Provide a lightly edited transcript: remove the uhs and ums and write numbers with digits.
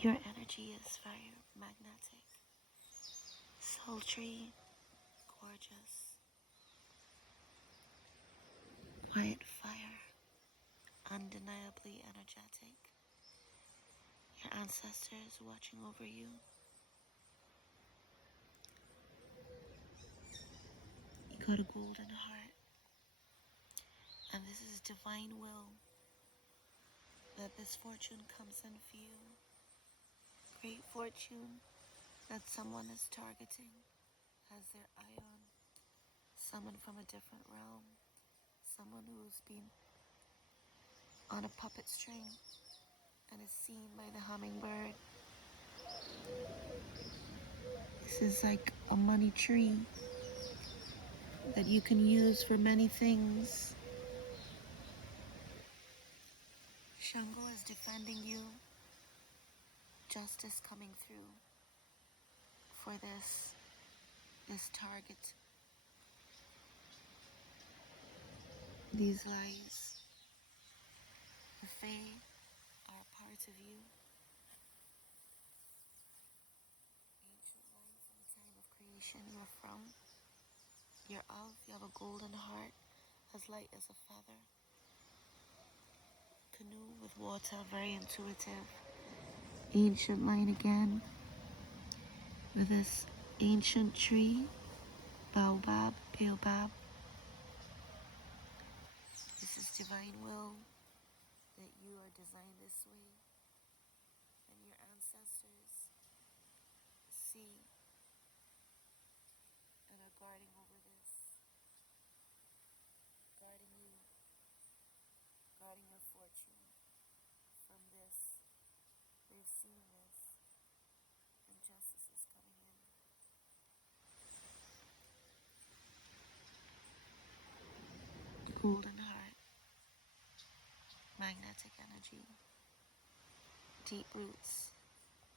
Your energy is very magnetic, sultry, gorgeous, quiet fire, undeniably energetic. Your ancestors watching over you. You got a golden heart, and this is divine will that this fortune comes in for you. Great fortune that someone is targeting, has their eye on. Someone from a different realm, someone who's been on a puppet string and is seen by the hummingbird. This is like a money tree that you can use for many things. Shango is defending you. Justice coming through for this target. These lies. The Fae are a part of you. Ancient life from the time of creation you're from. You're of. You have a golden heart, as light as a feather. Canoe with water, very intuitive. Ancient line again. With this ancient tree, baobab. This is divine will that you are designed this way, and your ancestors see and are guarding over this, guarding you, guarding your fortune from this. They've seen this, and justice is coming in. Golden heart, magnetic energy, deep roots,